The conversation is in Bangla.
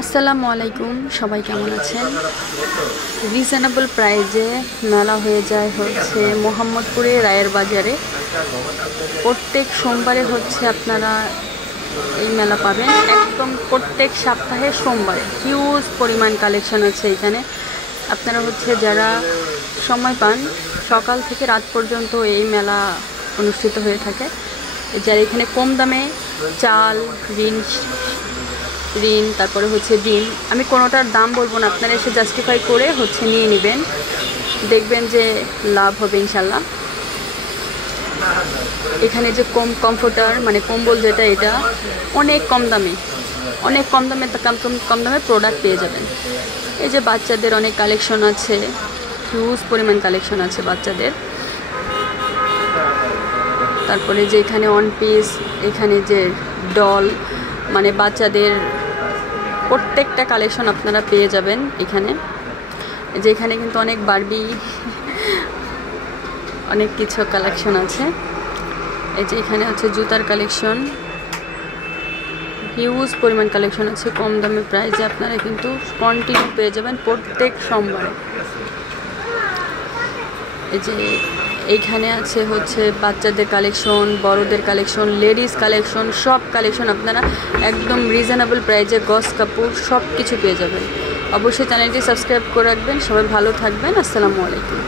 আসসালামু আলাইকুম, সবাই কেমন আছেন? রিজনেবল প্রাইজে মেলা হয়ে যায় হচ্ছে মোহাম্মদপুরে রায়ের বাজারে। প্রত্যেক সোমবারে হচ্ছে আপনারা এই মেলা পাবেন, একদম প্রত্যেক সপ্তাহে সোমবারে হিউজ পরিমাণ কালেকশন আছে এখানে। আপনারা হচ্ছে যারা সময় পান সকাল থেকে রাত পর্যন্ত এই মেলা অনুষ্ঠিত হয়ে থাকে। যারা এখানে কম দামে চাল, ঋণ তারপরে হচ্ছে ডিম, আমি কোনোটার দাম বলবো না, আপনারা এসে জাস্টিফাই করে হচ্ছে নিয়ে নেবেন, দেখবেন যে লাভ হবে ইনশাল্লাহ। এখানে যে কমফোর্টার মানে কম্বল যেটা, এটা অনেক কম দামে কম দামে প্রোডাক্ট পেয়ে যাবেন। এই যে বাচ্চাদের অনেক কালেকশন আছে, হিউজ পরিমাণ কালেকশন আছে বাচ্চাদের। তারপরে যে এখানে ওয়ান পিস, এখানে যে ডল মানে বাচ্চাদের প্রত্যেকটা কালেকশন আপনারা পেয়ে যাবেন এখানে। যেখানে কিন্তু অনেক বারবি অনেক কিছু কালেকশন আছে। এই যে এখানে হচ্ছে জুতার কালেকশন, হিউজ পরিমাণ কালেকশন আছে কম দামে প্রাইসে, আপনারা কিন্তু কন্টিনিউ পেয়ে যাবেন প্রত্যেক সোমবারে। এই যে এইখানে আছে হচ্ছে বাচ্চাদের কালেকশন, বড়দের কালেকশন, লেডিস কালেকশন, সব কালেকশন আপনারা একদম রিজনেবল প্রাইসে গস কাপড় সব কিছু পেয়ে যাবেন। অবশ্যই চ্যানেলটি সাবস্ক্রাইব করে রাখবেন। সবাই ভালো থাকবেন। আসসালামু আলাইকুম।